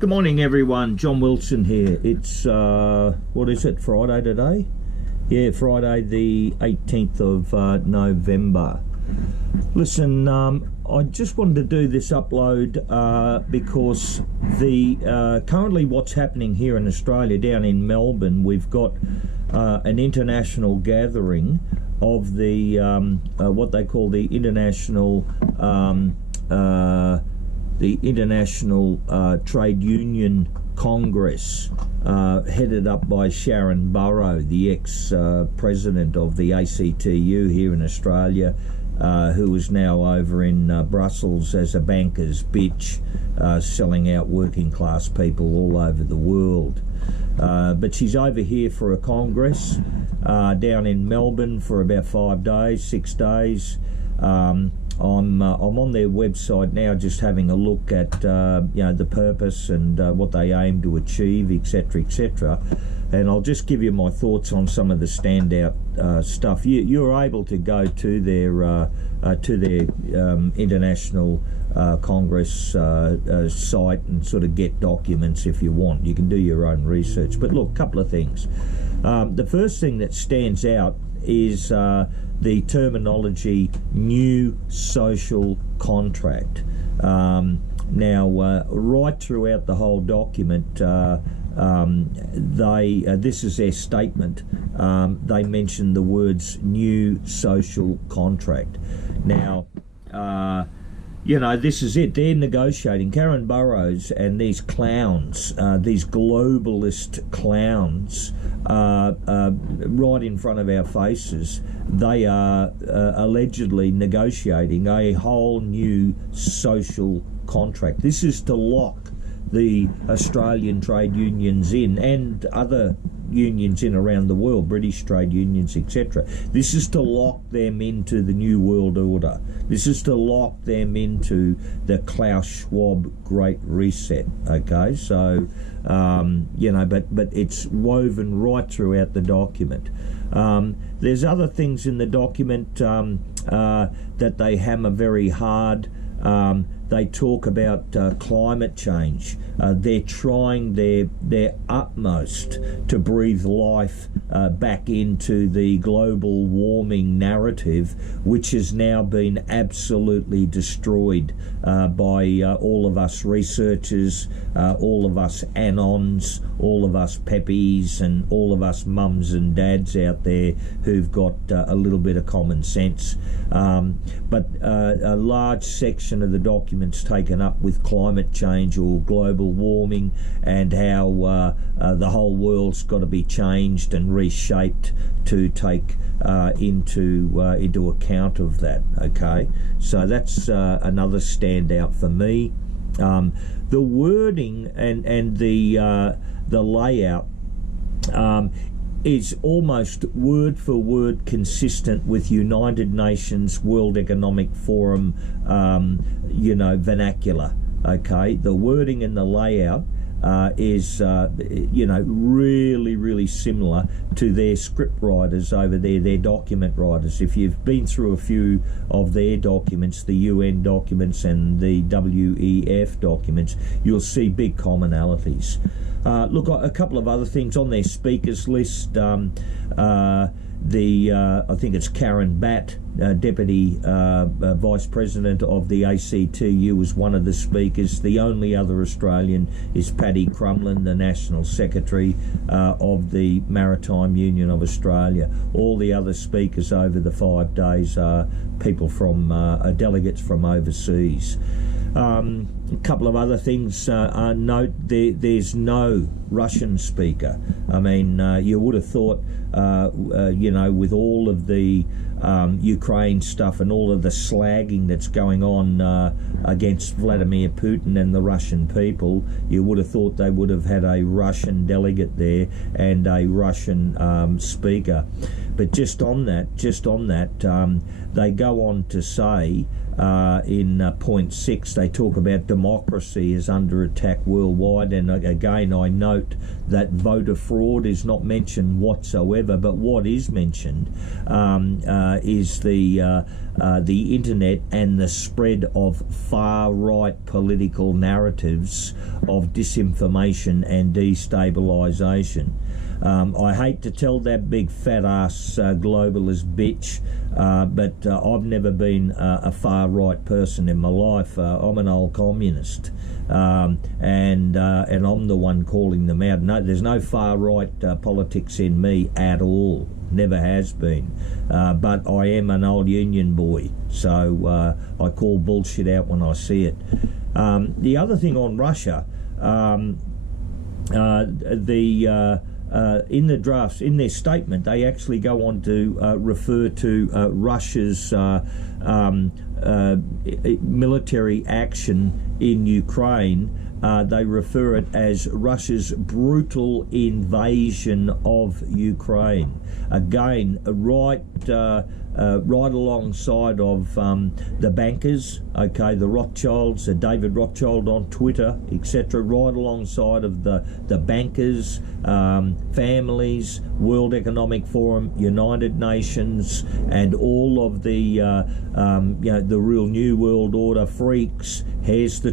Good morning, everyone. John Wilson here. It's, what is it, Friday today? Yeah, Friday the 18th of November. Listen, I just wanted to do this upload because the currently what's happening here in Australia, down in Melbourne, we've got an international gathering of the what they call the International Trade Union Congress, headed up by Sharan Burrow, the ex-president of the ACTU here in Australia, who is now over in Brussels as a banker's bitch, selling out working class people all over the world. But she's over here for a congress down in Melbourne for about 5 days, 6 days. I'm on their website now, just having a look at the purpose and what they aim to achieve, etc., etc. And I'll just give you my thoughts on some of the standout stuff. You're able to go to their International Congress site and sort of get documents if you want. You can do your own research. But look, a couple of things. The first thing that stands out is the terminology new social contract. Now, right throughout the whole document, this is their statement. They mention the words new social contract. Now, this is it. They're negotiating. Sharan Burrows and these clowns, these globalist clowns, right in front of our faces, they are allegedly negotiating a whole new social contract. This is to lock the Australian trade unions in, and other unions in around the world, British trade unions, etc. This is to lock them into the New World Order. This is to lock them into the Klaus Schwab Great Reset. Okay, so but it's woven right throughout the document. There's other things in the document that they hammer very hard. They talk about climate change. They're trying their utmost to breathe life back into the global warming narrative, which has now been absolutely destroyed by all of us researchers, all of us anons, all of us peppies, and all of us mums and dads out there who've got a little bit of common sense. But a large section of the document's taken up with climate change or global warming, and how the whole world's got to be changed and reshaped to take into account of that. Okay, so that's another standout for me. The wording and the layout is almost word for word consistent with United Nations World Economic Forum vernacular. Okay, the wording and the layout is really similar to their script writers over there, their document writers. If you've been through a few of their documents, the UN documents and the WEF documents, you'll see big commonalities. Look, a couple of other things on their speakers list. I think it's Karen Batt, Deputy Vice President of the ACTU, was one of the speakers. The only other Australian is Paddy Crumlin, the National Secretary of the Maritime Union of Australia. All the other speakers over the 5 days are people from delegates from overseas. A couple of other things. Note there's no Russian speaker. I mean, you would have thought, with all of the Ukraine stuff and all of the slagging that's going on against Vladimir Putin and the Russian people, you would have thought they would have had a Russian delegate there and a Russian speaker. But just on that, they go on to say in point 6, they talk about democracy is under attack worldwide, and again I note that voter fraud is not mentioned whatsoever, but what is mentioned is the internet and the spread of far-right political narratives of disinformation and destabilisation. I hate to tell that big fat-ass globalist bitch, but I've never been a far-right person in my life. I'm an old communist, and I'm the one calling them out. No, there's no far-right politics in me at all. Never has been. But I am an old union boy, so I call bullshit out when I see it. The other thing on Russia, in the drafts, in their statement, they actually go on to refer to Russia's military action in Ukraine. They refer it as Russia's brutal invasion of Ukraine. Again, right alongside of the bankers, okay, the Rothschilds, David Rothschild on Twitter, etc., right alongside of the bankers, families, World Economic Forum, United Nations, and all of the the real New World Order freaks. Here's the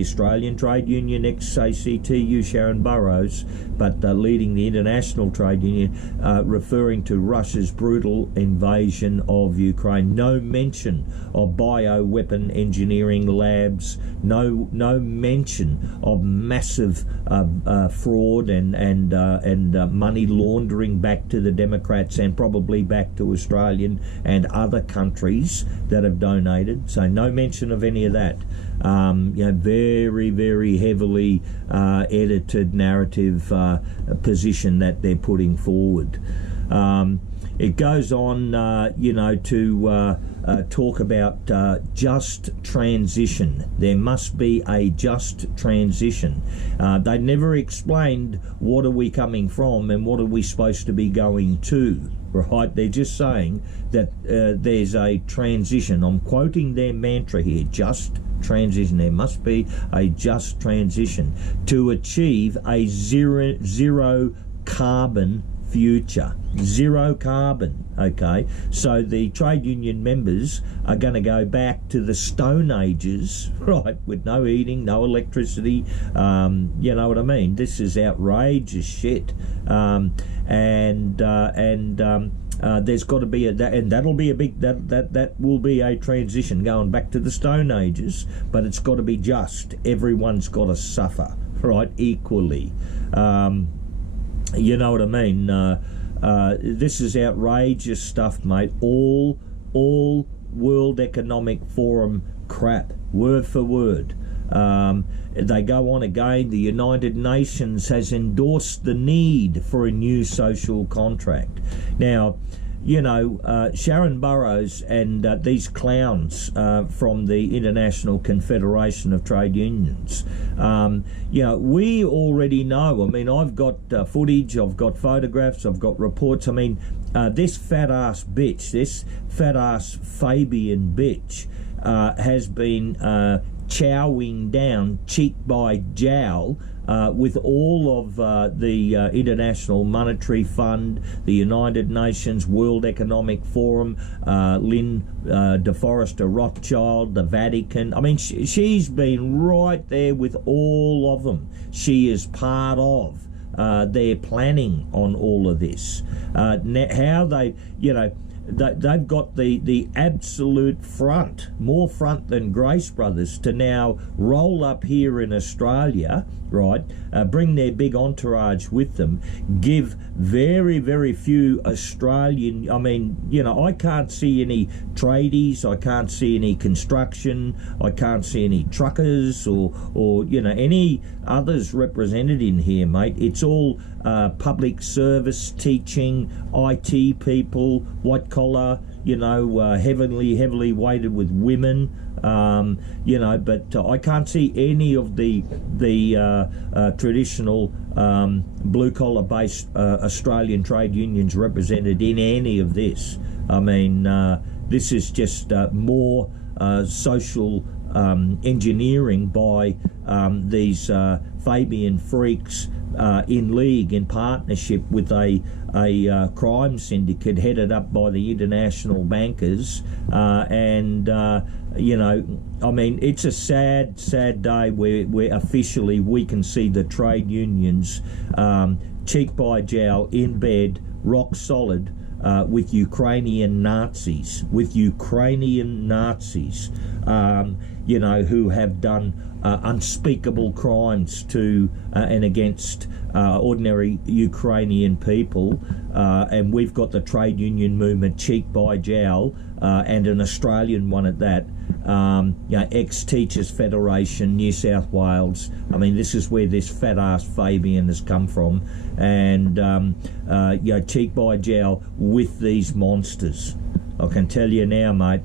Australian Trade Union, ex-ACTU Sharan Burrows, but leading the International Trade Union, referring to Russia's brutal invasion of Ukraine. No mention of bioweapon engineering labs, no mention of massive fraud and money laundering back to the Democrats and probably back to Australian and other countries that have donated. So no mention of any of that. Very, very heavily edited narrative position that they're putting forward. It goes on, to talk about just transition. There must be a just transition. They never explained what are we coming from and what are we supposed to be going to. Right? They're just saying that there's a transition. I'm quoting their mantra here, just transition. There must be a just transition to achieve a zero carbon future. Zero carbon, okay? So the trade union members are going to go back to the Stone Ages, right, with no heating, no electricity, you know what I mean? This is outrageous shit. There's got to be that'll be a big that will be a transition going back to the Stone Ages, but it's got to be just. Everyone's got to suffer, right, equally. You know what I mean? This is outrageous stuff, mate. All World Economic Forum crap, word for word. They go on again. The United Nations has endorsed the need for a new social contract. Now, Sharan Burrows and these clowns from the International Confederation of Trade Unions, we already know. I mean, I've got footage, I've got photographs, I've got reports. I mean, this fat-ass bitch, this fat-ass Fabian bitch has been chowing down cheek by jowl with all of the International Monetary Fund, the United Nations, World Economic Forum, Lynn DeForester Rothschild, the Vatican. I mean, she's been right there with all of them. She is part of their planning on all of this. How they, they've got the absolute front, more front than Grace Brothers, to now roll up here in Australia, right, bring their big entourage with them, give very, very few Australian, I mean, I can't see any tradies, I can't see any construction, I can't see any truckers or any others represented in here, mate. It's all public service, teaching, IT people, white collar, heavily weighted with women, but I can't see any of the traditional blue collar based Australian trade unions represented in any of this. I mean, this is just more social engineering by these Fabian freaks in league, in partnership with a a crime syndicate headed up by the international bankers, and you know, I mean, it's a sad day where officially we can see the trade unions cheek by jowl in bed, rock solid, with Ukrainian Nazis, you know, who have done unspeakable crimes to and against ordinary Ukrainian people, and we've got the trade union movement cheek by jowl, and an Australian one at that. You know, ex-Teachers Federation, New South Wales. I mean, this is where this fat-ass Fabian has come from, and you know, cheek by jowl with these monsters. I can tell you now, mate,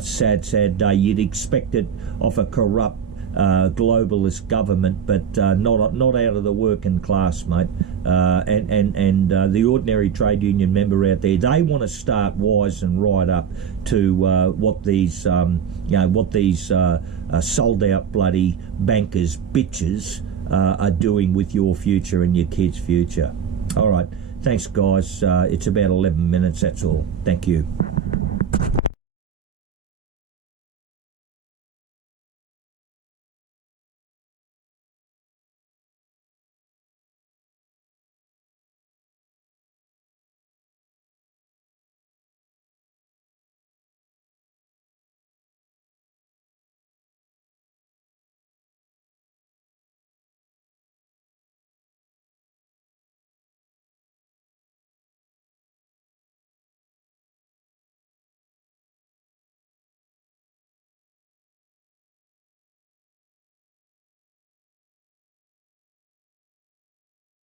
sad day. You'd expect it of a corrupt globalist government, but not out of the working class, mate. And the ordinary trade union member out there, they want to start wise and right up to what these sold out bloody bankers bitches are doing with your future and your kids' future. All right, thanks guys. It's about 11 minutes. That's all. Thank you.